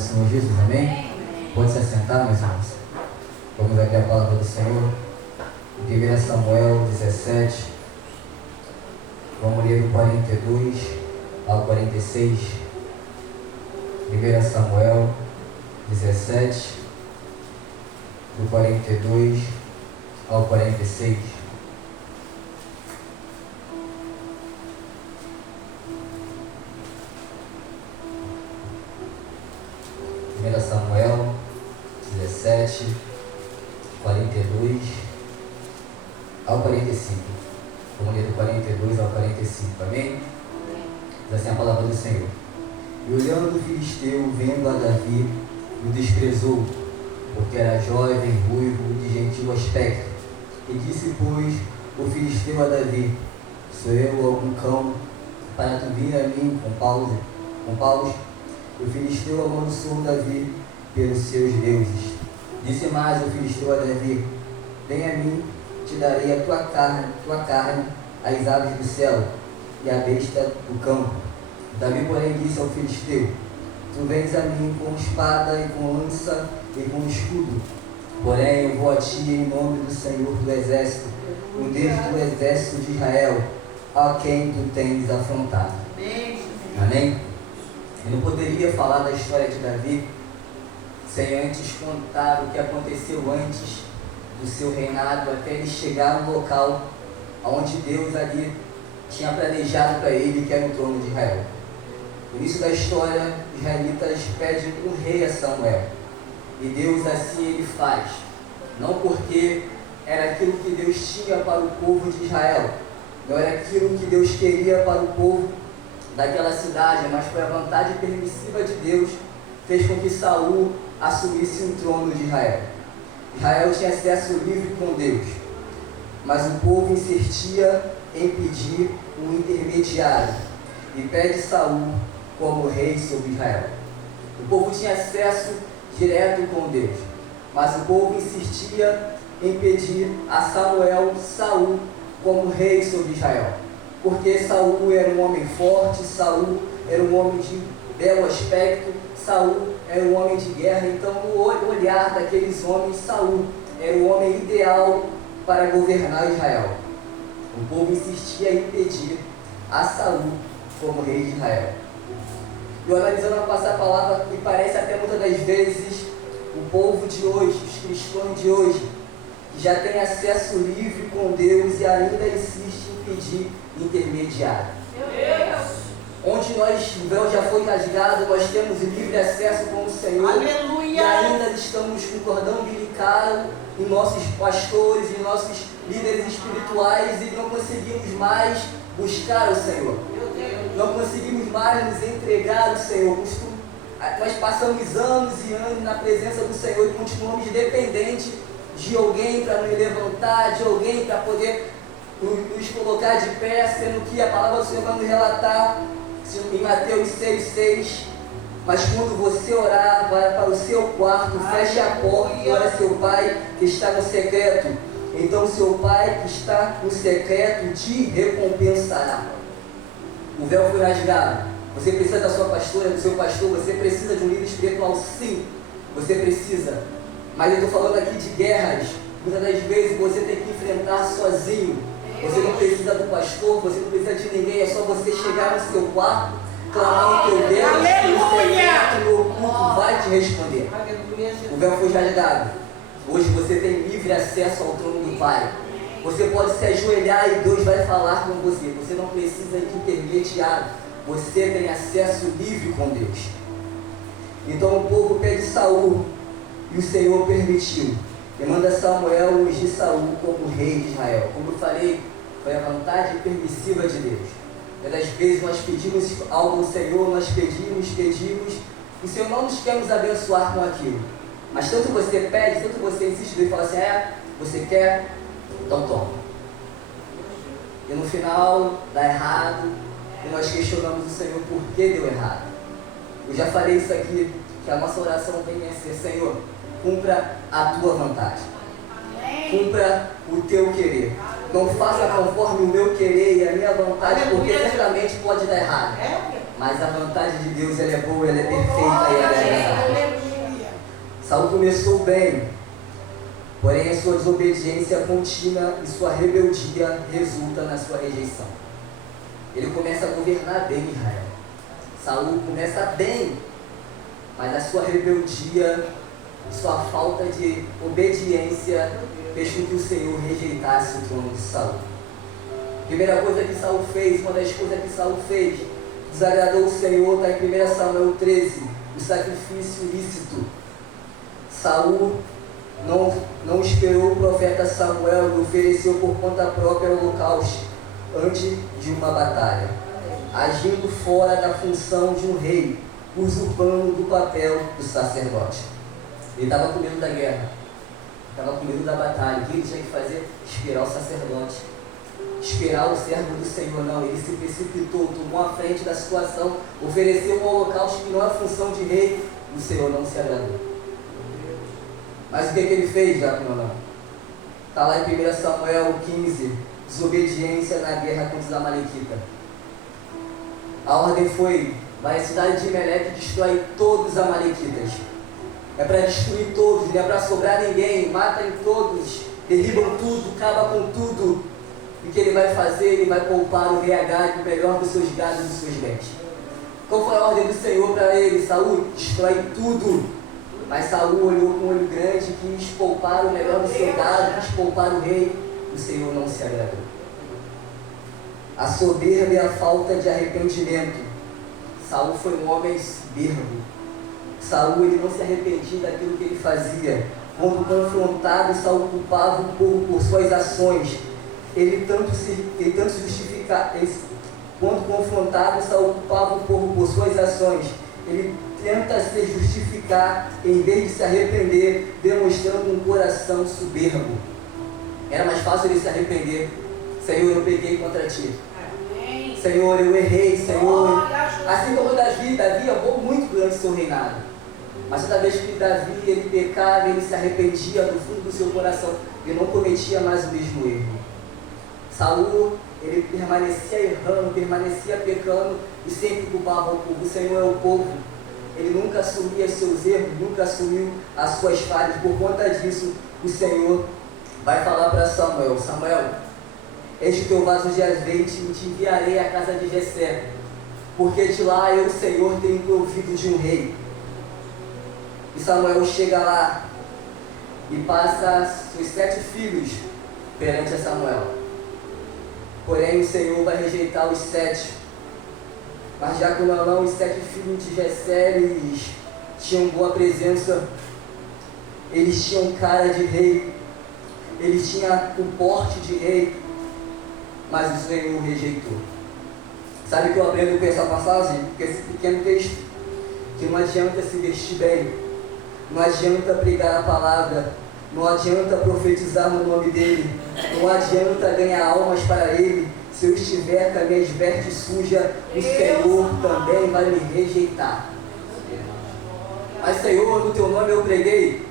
do Senhor Jesus, amém? Pode se assentar, meus irmãos. Vamos aqui a palavra do Senhor. 1 Samuel 17. Vamos ler do 42 ao 46. 1 Samuel 17, do 42 ao 46. Samuel 17, 42 ao 45. Vamos ler do 42 ao 45, amém? Diz assim a palavra do Senhor. E olhando o filisteu, vendo a Davi, o desprezou, porque era jovem, ruivo, de gentil aspecto. E disse, pois, o filisteu a Davi: sou eu algum cão, para tu vir a mim com paus? O filisteu amaldiçoou Davi pelos seus deuses. Disse mais o filisteu a Davi: vem a mim, te darei a tua carne, as aves do céu e a besta do campo. Davi, porém, disse ao filisteu: tu vens a mim com espada e com lança e com escudo, porém eu vou a ti em nome do Senhor do exército, o Deus do exército de Israel, a quem tu tens afrontado. Amém? Eu não poderia falar da história de Davi sem antes contar o que aconteceu antes do seu reinado, até ele chegar no local onde Deus ali tinha planejado para ele, que era o trono de Israel. No início da história, os israelitas pedem um rei a Samuel, e Deus assim ele faz, não porque era aquilo que Deus tinha para o povo de Israel, não era aquilo que Deus queria para o povo daquela cidade, mas foi a vontade permissiva de Deus fez com que Saul assumisse o trono de Israel. Israel tinha acesso livre com Deus, mas o povo insistia em pedir um intermediário e pede Saul como rei sobre Israel. O povo tinha acesso direto com Deus, mas o povo insistia em pedir a Saul como rei sobre Israel, porque Saul era um homem forte, Saul era um homem de belo aspecto, Saul era um homem de guerra. Então no olhar daqueles homens, Saul era o homem ideal para governar Israel. O povo insistia em pedir a Saul como rei de Israel. E analisando a passar a palavra, me parece até muitas das vezes o povo de hoje, os cristãos de hoje, que já tem acesso livre com Deus e ainda insiste em pedir intermediário. Meu Deus! Onde o véu já foi rasgado, nós temos livre acesso com o Senhor. Aleluia! E ainda estamos com cordão umbilical em nossos pastores, em nossos líderes espirituais, e não conseguimos mais buscar o Senhor. Meu Deus! Não conseguimos mais nos entregar ao Senhor. Nós passamos anos e anos na presença do Senhor e continuamos dependentes de alguém para nos levantar, de alguém para poder nos colocar de pé, sendo que a palavra do Senhor vai nos relatar em Mateus 6,6, mas quando você orar, vai para o seu quarto, feche a porta e ora a seu Pai que está no secreto. Então seu Pai que está no secreto te recompensará. O véu foi rasgado. Você precisa da sua pastora, do seu pastor, você precisa de um líder espiritual, sim, você precisa. Mas eu estou falando aqui de guerras. Muitas das vezes você tem que enfrentar sozinho. Você não precisa do pastor, você não precisa de ninguém, é só você chegar no seu quarto, clamar o teu Deus, e o secreto no oculto vai te responder. O véu foi rasgado. Hoje você tem livre acesso ao trono do Pai. Você pode se ajoelhar e Deus vai falar com você. Você não precisa de intermediário. Você tem acesso livre com Deus. Então o povo pede Saul e o Senhor permitiu. E manda Samuel ungir Saul como rei de Israel. Como eu falei, foi a vontade permissiva de Deus. Muitas vezes nós pedimos algo ao Senhor, nós pedimos, e o Senhor não nos quer nos abençoar com aquilo. Mas tanto você pede, tanto você insiste, e fala assim, você quer? Então toma. E no final dá errado, e nós questionamos o Senhor por que deu errado. Eu já falei isso aqui, que a nossa oração tem a ser, Senhor, cumpra a tua vontade, cumpra o teu querer, não faça conforme o meu querer e a minha vontade, porque certamente pode dar errado, mas a vontade de Deus ela é boa, ela é perfeita e ela é agradável. Saul começou bem, porém a sua desobediência contínua e sua rebeldia resulta na sua rejeição. Ele começa a governar bem Israel. Saul começa bem, mas a sua rebeldia, sua falta de obediência fez com que o Senhor rejeitasse o trono de Saul. A primeira coisa que Saul fez, uma das coisas que Saul fez, desagradou o Senhor, está em 1 Samuel 13, o sacrifício lícito. Saul não esperou o profeta Samuel e ofereceu por conta própria o holocausto antes de uma batalha, agindo fora da função de um rei, usurpando do papel do sacerdote. Ele estava com medo da guerra, estava com medo da batalha. O que ele tinha que fazer? Esperar o sacerdote, esperar o servo do Senhor. Não, ele se precipitou, tomou a frente da situação, ofereceu um holocausto que não é função de rei, e o Senhor não se agradou. Mas o que ele fez, Jacó? Está lá em 1 Samuel 15, desobediência na guerra contra os amalequitas. A ordem foi: vai à cidade de Meleque e destrói todos os amalequitas. É para destruir todos, não é para sobrar ninguém, matem todos, derribam tudo, acaba com tudo. E o que ele vai fazer? Ele vai poupar o rei Agag, o melhor dos seus gados e dos seus bens. Qual foi a ordem do Senhor para ele? Saul, destrói tudo. Mas Saul olhou com um olho grande, quis poupar o melhor do seu gado, quis poupar o rei. O Senhor não se agradou. A soberba e a falta de arrependimento. Saul foi um homem soberbo. Saul ele não se arrependia daquilo que ele fazia. Quando confrontado, Saul culpava o povo por suas ações. Quando confrontado, Saul culpava o povo por suas ações. Ele tenta se justificar em vez de se arrepender, demonstrando um coração soberbo. Era mais fácil ele se arrepender. Senhor, eu pequei contra ti. Senhor, eu errei. Senhor, assim como Davi errou muito durante seu reinado. Mas toda vez que Davi ele pecava, ele se arrependia do fundo do seu coração e não cometia mais o mesmo erro. Saul, ele permanecia errando, permanecia pecando e sempre culpava o povo. O Senhor é o povo. Ele nunca assumia seus erros, nunca assumiu as suas falhas. Por conta disso, o Senhor vai falar para Samuel: Samuel, este teu vaso de azeite e te enviarei à casa de Jessé, porque de lá eu, Senhor, tenho provido de um rei. E Samuel chega lá e passa seus 7 filhos perante a Samuel. Porém o Senhor vai rejeitar os 7. Mas já que não, os 7 filhos de Jessé, eles tinham boa presença, eles tinham cara de rei, eles tinham o porte de rei, mas o Senhor rejeitou. Sabe o que eu aprendo com essa passagem? Com esse pequeno texto? Que não adianta se vestir bem, não adianta pregar a palavra, não adianta profetizar no nome dele, não adianta ganhar almas para ele. Se eu estiver com as minhas vestes sujas, o Senhor também vai me rejeitar. Mas Senhor, no teu nome eu preguei,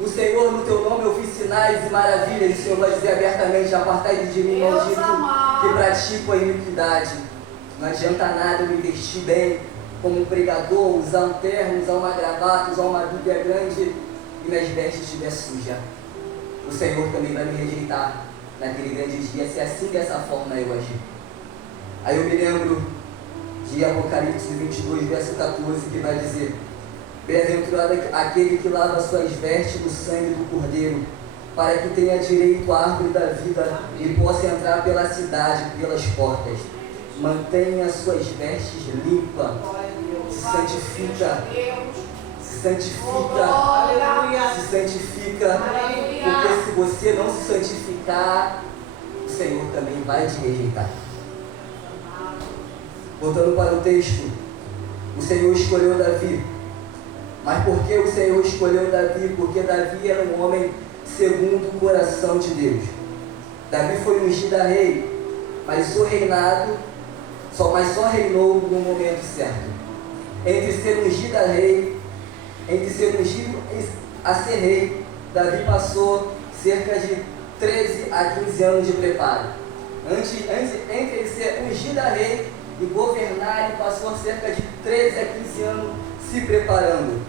o Senhor, no teu nome eu fiz sinais e maravilhas. O Senhor vai dizer abertamente: apartai de mim, maldito, que pratico a iniquidade. Não adianta nada eu me vestir bem como um pregador, usar um terno, usar uma gravata, usar uma bíblia grande e minhas vestes estiver suja. O Senhor também vai me rejeitar naquele grande dia, se assim dessa forma eu agir. Aí eu me lembro de Apocalipse 22, verso 14, que vai dizer: bem-aventurado aquele que lava suas vestes no sangue do Cordeiro, para que tenha direito à árvore da vida e possa entrar pela cidade, pelas portas. Mantenha suas vestes limpas, se santifica, se santifica, porque se você não se santificar, o Senhor também vai te rejeitar. Voltando para o texto, o Senhor escolheu Davi. Mas por que o Senhor escolheu Davi? Porque Davi era um homem segundo o coração de Deus. Davi foi ungido a rei, mas seu reinado só reinou no momento certo. Entre ser ungido a rei, entre ser ungido a ser rei, Davi passou cerca de 13 a 15 anos de preparo. Entre ele ser ungido a rei e governar, ele passou cerca de 13 a 15 anos se preparando.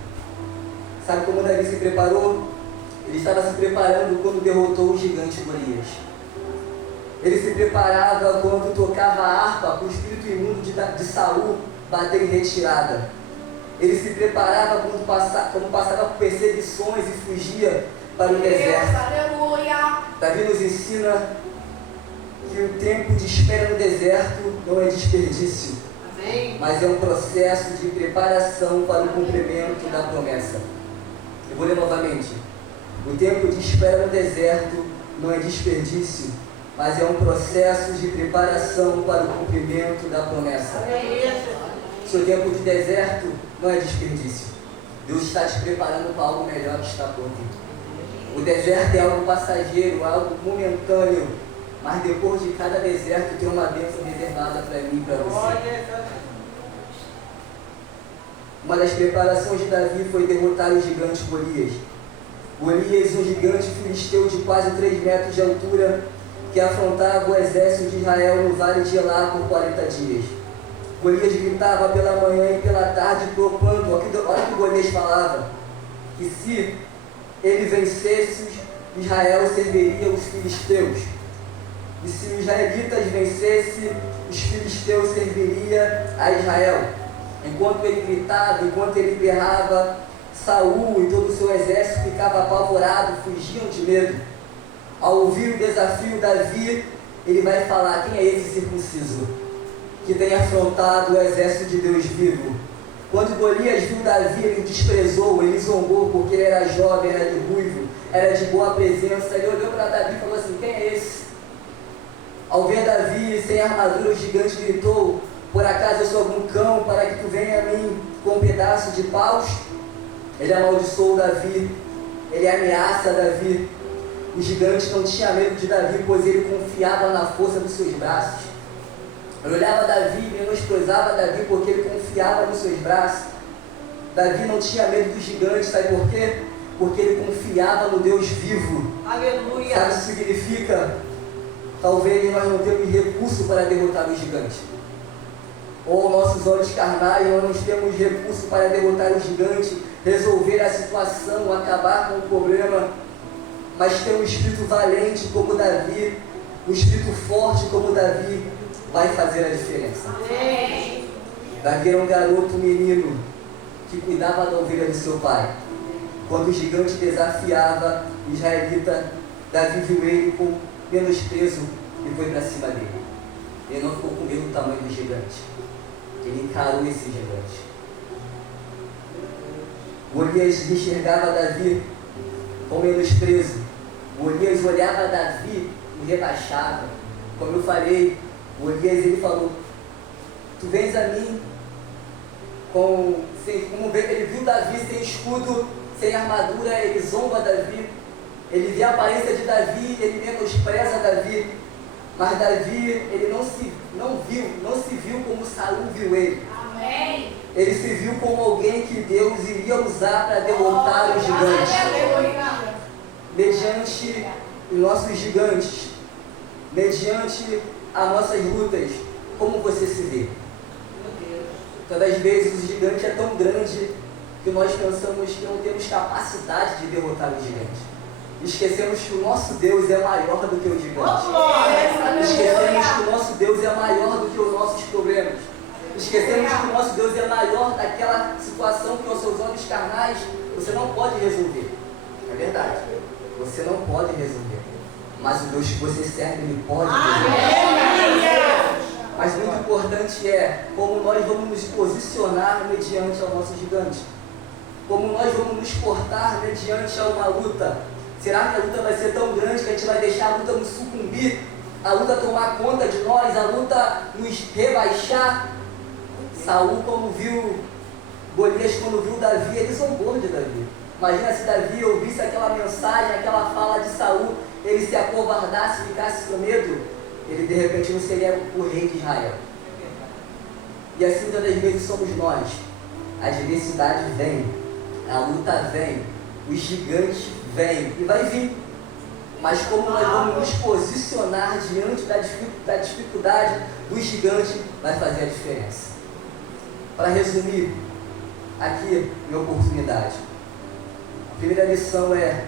Sabe como Davi se preparou? Ele estava se preparando quando derrotou o gigante Golias. Ele se preparava quando tocava a harpa para o espírito imundo de Saul bater em retirada. Ele se preparava quando passava por perseguições e fugia para o deserto. Aleluia. Davi nos ensina que o tempo de espera no deserto não é desperdício, Amém. mas é um processo de preparação para o cumprimento da promessa. Eu vou ler novamente. O tempo de espera no deserto não é desperdício, mas é um processo de preparação para o cumprimento da promessa. Seu tempo de deserto não é desperdício. Deus está te preparando para algo melhor que está por vir. O deserto é algo passageiro, algo momentâneo, mas depois de cada deserto tem uma bênção reservada para mim e para você. Uma das preparações de Davi foi derrotar o gigante Golias. Golias, um gigante filisteu de quase 3 metros de altura, que afrontava o exército de Israel no vale de Elá por 40 dias. Golias gritava pela manhã e pela tarde, propando, olha o que Golias falava, que se ele vencesse, Israel serviria os filisteus. E se os israelitas vencessem, os filisteus serviriam a Israel. Enquanto ele gritava, enquanto ele berrava, Saul e todo o seu exército ficava apavorado, fugiam de medo. Ao ouvir o desafio, Davi, ele vai falar: quem é esse circunciso que tem afrontado o exército de Deus vivo? Quando Golias viu Davi, ele o desprezou, ele zombou, porque ele era jovem, era de ruivo, era de boa presença. Ele olhou para Davi e falou assim: quem é esse? Ao ver Davi sem armadura, o gigante gritou: por acaso eu sou algum cão para que tu venha a mim com um pedaço de paus? Ele amaldiçoou Davi, ele ameaça Davi. O gigante não tinha medo de Davi, pois ele confiava na força dos seus braços. Ele olhava Davi e menosprezava Davi porque ele confiava nos seus braços. Davi não tinha medo do gigante, sabe por quê? Porque ele confiava no Deus vivo. Aleluia. Sabe o que significa? Talvez nós não temos recurso para derrotar o gigante. Ou nossos olhos carnais, nós não temos recurso para derrotar o gigante, resolver a situação, acabar com o problema. Mas ter um espírito valente como Davi, um espírito forte como Davi, vai fazer a diferença. Amém. Davi era um garoto, um menino, que cuidava da ovelha do seu pai. Quando o gigante desafiava o israelita, Davi viu ele com menosprezo e foi para cima dele. Ele não ficou com medo do tamanho do gigante. Ele encarou esse gigante. Golias enxergava Davi com menosprezo. Golias olhava Davi e rebaixava. Como eu falei, Golias ele falou: tu vens a mim ele viu Davi sem escudo, sem armadura, ele zomba Davi. Ele vê a aparência de Davi, ele menospreza Davi. Mas Davi, ele não se viu como Saul viu ele. Amém. Ele se viu como alguém que Deus iria usar para derrotar os gigantes. Aleluia. Mediante os nossos gigantes, mediante as nossas lutas, como você se vê? Todas as vezes o gigante é tão grande que nós pensamos que não temos capacidade de derrotar o gigante. Esquecemos que o nosso Deus é maior do que o gigante. Esquecemos que o nosso Deus é maior do que os nossos problemas. Esquecemos que o nosso Deus é maior daquela situação que aos seus olhos carnais você não pode resolver. É verdade. Você não pode resolver. Mas o Deus que você serve, Ele pode resolver. Mas muito importante é como nós vamos nos posicionar mediante ao nosso gigante. Como nós vamos nos portar mediante a uma luta. Será que a luta vai ser tão grande que a gente vai deixar a luta nos sucumbir? A luta tomar conta de nós? A luta nos rebaixar? Saul, quando viu Golias, quando viu Davi, ele zombou de Davi. Imagina se Davi ouvisse aquela mensagem, aquela fala de Saul, ele se acovardasse, ficasse com medo, ele de repente não seria o rei de Israel. E assim todas as vezes somos nós. A adversidade vem, a luta vem, os gigantes vêm e vai vir. Mas como nós vamos nos posicionar diante da dificuldade do gigante, vai fazer a diferença. Para resumir, aqui minha oportunidade. Primeira lição é: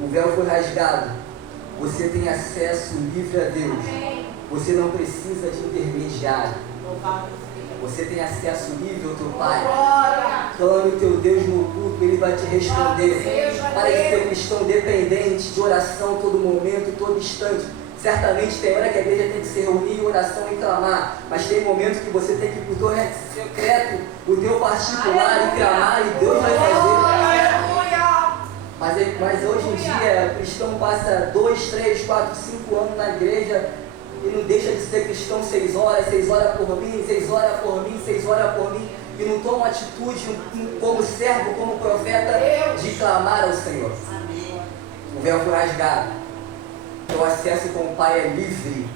o véu foi rasgado. Você tem acesso livre a Deus. Você não precisa de intermediário. Você tem acesso livre ao teu Pai. Clame o teu Deus no culto, Ele vai te responder. Para esse teu cristão dependente de oração todo momento, todo instante. Certamente tem hora que a igreja tem que se reunir em oração e clamar, mas tem momentos que você tem que ir para o teu secreto, o teu particular e clamar, e Deus vai fazer. Mas hoje em dia, o cristão passa 2, 3, 4, 5 anos na igreja e não deixa de ser cristão 6 horas por mim, 6 horas por mim, 6 horas por mim, e não toma atitude como servo, como profeta, de clamar ao Senhor. O véu foi rasgado. O acesso com o Pai é livre.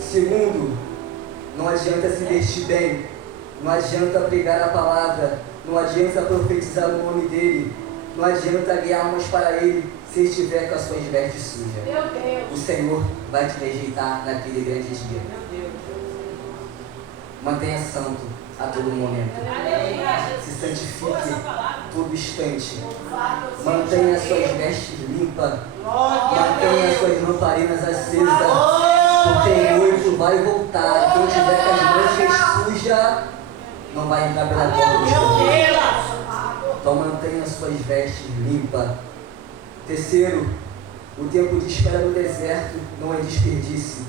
Segundo, não adianta se vestir bem, não adianta pregar a palavra, não adianta profetizar o nome dele, não adianta guiar almas para ele se estiver com as suas vestes sujas. O Senhor vai te rejeitar naquele grande dia. Mantenha santo a todo momento. Se santifique todo instante. Mantenha as suas vestes limpas. Mantenha as suas lamparinas acesas. Porque o noivo vai voltar. Quem tiver com as manchas sujas não vai entrar pela porta do esconderijo. Então mantenha as suas vestes limpas. Terceiro, o tempo de espera no deserto não é desperdício.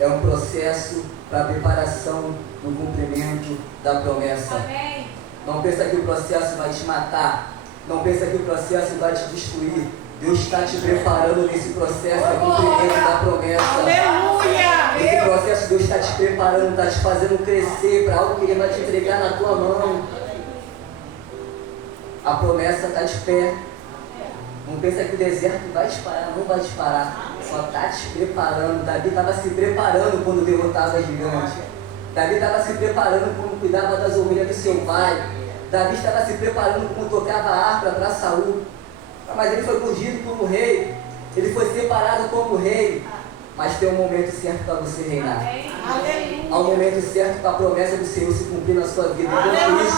É um processo para a preparação do cumprimento da promessa. Amém. Não pensa que o processo vai te matar. Não pensa que o processo vai te destruir. Deus está te preparando nesse processo para o cumprimento da promessa. Aleluia! Nesse processo Deus está te preparando, está te fazendo crescer para algo que Ele vai te entregar na tua mão. A promessa está de pé. Não pensa que o deserto vai te parar, não vai te parar. Só está te preparando. Davi estava se preparando quando derrotava gigante. Davi estava se preparando quando cuidava das ovelhas do seu pai. Davi estava se preparando quando tocava a harpa para Saul. Mas ele foi ungido como rei. Ele foi separado como rei. Mas tem um momento certo para você reinar. Há um momento certo para a promessa do Senhor se cumprir na sua vida. Enquanto isso,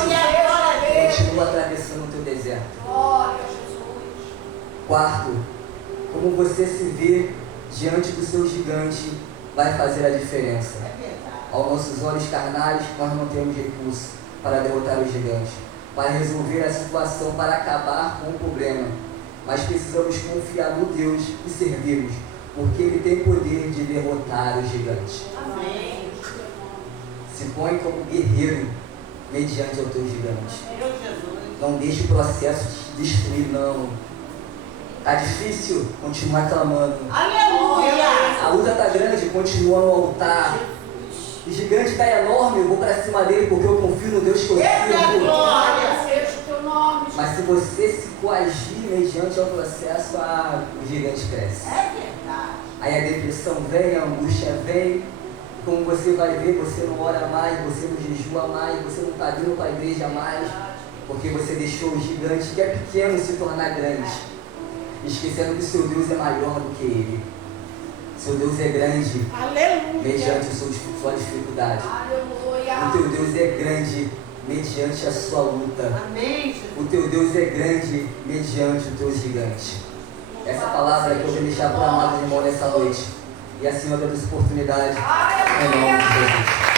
continua atravessando o teu deserto. Quarto, como você se vê diante do seu gigante vai fazer a diferença. Aos nossos olhos carnais, nós não temos recurso para derrotar o gigante, para resolver a situação, para acabar com o problema. Mas precisamos confiar no Deus e servi-los, porque Ele tem poder de derrotar o gigante. Amém. Se põe como guerreiro mediante ao teu gigante. Não deixe o processo te destruir, não. Está difícil? Continua clamando. Aleluia! A luta está grande? Continua no altar. O gigante está enorme, eu vou para cima dele porque eu confio no Deus que eu sirvo. Glória seja o teu nome. Mas se você se coagir mediante ao processo, o gigante cresce. É verdade. Aí a depressão vem, a angústia vem. Como você vai ver, você não ora mais, você não jejua mais, você não está vindo para a igreja mais, porque você deixou o gigante que é pequeno se tornar grande, esquecendo que o seu Deus é maior do que ele. Seu Deus é grande. Aleluia. Mediante a sua dificuldade. Aleluia. O teu Deus é grande mediante a sua luta. Amém. O teu Deus é grande mediante o teu gigante. Essa palavra que eu vou deixar para o amado irmão nessa noite. E assim eu agradeço a oportunidade. Em nome de Jesus.